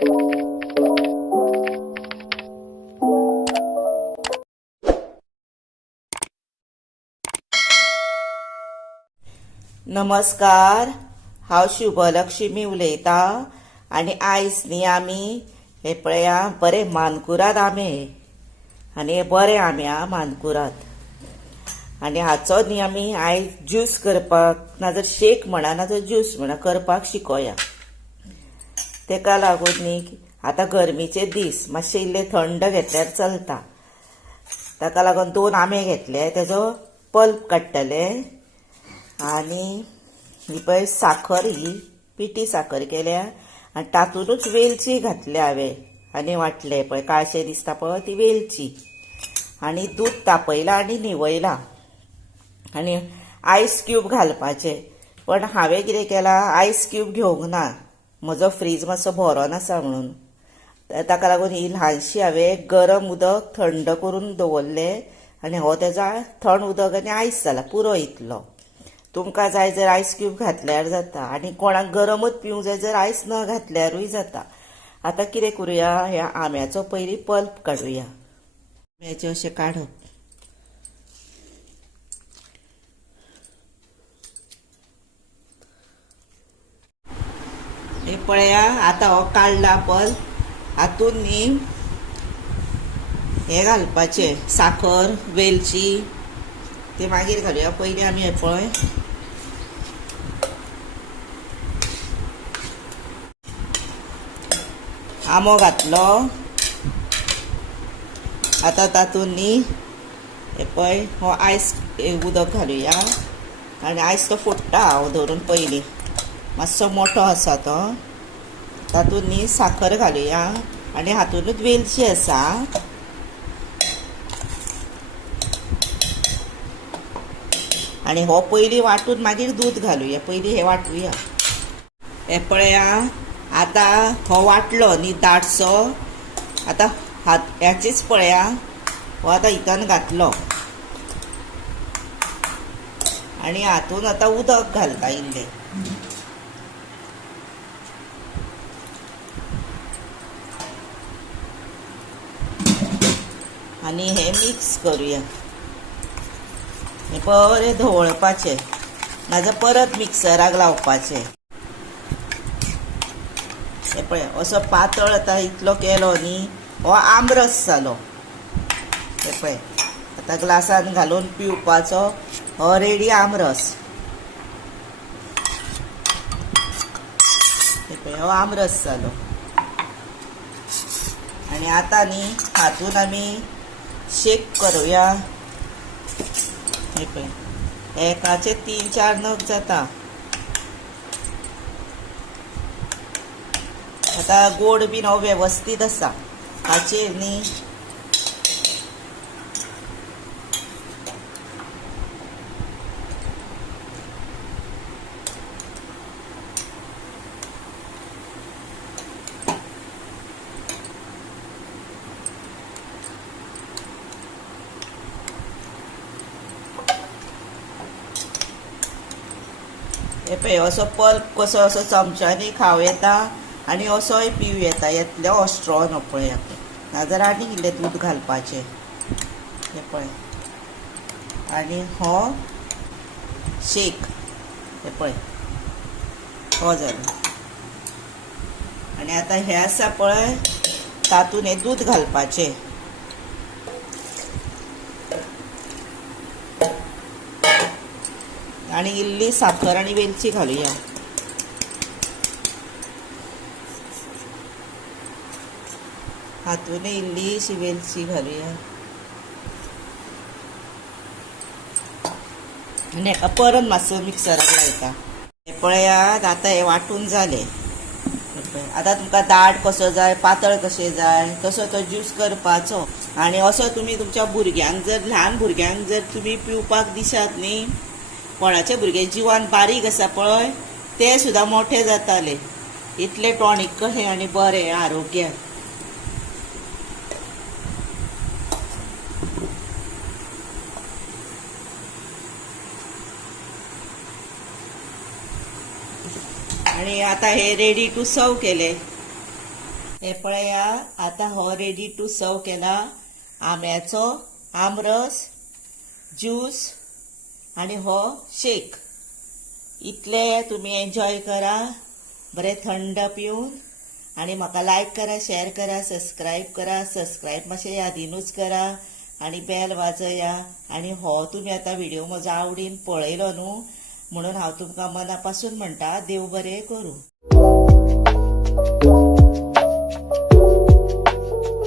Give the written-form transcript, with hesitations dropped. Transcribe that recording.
नमस्कार, हांव शुभलक्ष्मी उलयतां आनी आयज न्ही आमी हे पळया बरे मानकुराद आंबे आनी हे बरे आंबे आहा मानकुराद आनी हाचो न्ही आमी आयज ज्यूस करपाक नाजाल्यार शेक म्हणा नाजाल्यार ज्यूस म्हणा करपाक शिकोया। तेका लागून न्ही आतां गरमीचे दीस मातशे इल्ले थंड घेतल्यार चलता। ताका लागून 2 आंबे घेतले, तेजो पल्प काडटले आनी ही पळय साखर, ही पिठी साखर केल्या आनी तातूंतूच वेलची घातले हांवें आनी वाटले पळय काळशें दिसता पळय ती वेलची आनी दूद तापयला आनी निवयला आनी आयस क्यूब घालपाचे। पण हांवें कितें केलां, आयस क्यूब घेवंक ना, म्हजो फ्रीज मातसो भरोन आसा म्हणून। ताका लागून ही ल्हानशी हांवें गरम उदक थंड करून दवरले आनी हो तेजो थंड उदक आनी आयस जाला पुरो इतलो। तुमकां जाय जर आयस क्यूब घातल्यार जाता आनी कोणाक गरमूच पिवंक जाय जर आयस न घातल्यारूय जाता। आतां कितें करुया, ह्या आंब्याचो पयलीं पल्प काडुया। आंब्याचें अशें काडप, हे पळया आतां हो काडला पल्प। हातूंत न्ही हे घालपाचें साखर, वेलची, ते मागीर घालुया। पयलीं आमी हे पळय आंबो घातलो। आतां तातूंत न्ही हे पळय हो आयस उदक घालुया आनी आयस तो फोडटा हांव धरून पयलीं, मातसो मोठो आसा तो। तातूंत न्ही साखर घालुया आनी हातूंतूच वेलची आसा आनी हो पयलीं वाटून मागीर दूद घालुया। पयलीं हे वाटुया। हे पळया आतां हो वाटलो न्ही दाटसो। आतां ह्याचीच पळया हो आतां हितून घातलो आनी हातूंत आतां उदक घालता इल्लें आनी हे मिक्स करुया। हे बरें धवळपाचें नाजाल्यार परत मिक्सराक लावपाचें। हे पळय असो पातळ आतां इतलो केलो न्ही हो आमरस जालो। हे पळय आतां ग्लासान घालून पिवपाचो हो रेडी आमरस। हे पळय हो आमरस जालो आनी आतां न्ही हातून आमी शेक करुया। हे पळय एकाचे 3-4 नग जाता। आतां गोड बीन हो वेवस्थीत आसा हाचेर न्ही हे पळय असो पल्प कसो असो चमच्यानी खावं येता आनी असोय पिव येता। येतलो हो स्ट्रॉन हो पळया, नाजाल्यार आनी इल्लें दूद घालपाचें। हे पळय आनी हो शेक, हे पळय हो जालो। आनी आतां हे आसा पळय तातूंत हे दूद घालपाचें आनी इल्ली साखर आनी वेलची घालुया। हातून इल्लीशी वेलची घालुया आनी हेका परत मातसो मिक्सराक लायता। हे पळयात आतां हे वाटून जालें। आतां तुमकां दाट कसो जाय, पातळ कशें जाय तसो तो ज्यूस करपाचो आनी असो तुमी तुमच्या भुरग्यांक जर ल्हान भुरग्यांक जर तुमी पिवपाक दिशात न्ही, कोणाचे भुरगे जिवान बारीक आसा पळय ते सुद्दां मोठे जाताले। इतले टॉनीक कशें आनी बरें आरोग्याक। आणि आता हे रेडी टू सर्व केले। हे पळया आता हो रेडी टू सर्व केला. आंब्याचो आमरस, ज्यूस आणि हो शेक. इतले तुम्ही एन्जॉय करा, बरे थंड पिऊन. आणि म्हाका लायक करा, शेअर करा, सबस्क्राईब करा. सबस्क्राईब मातशें यादीनूच करा आणि बेल वाजया. आणि हो तुम्ही आता व्हिडिओ म्हजो आवडीन पळयलो न्हू म्हणून हांव तुमकां मना पासून म्हणटा, देव बरें करूं.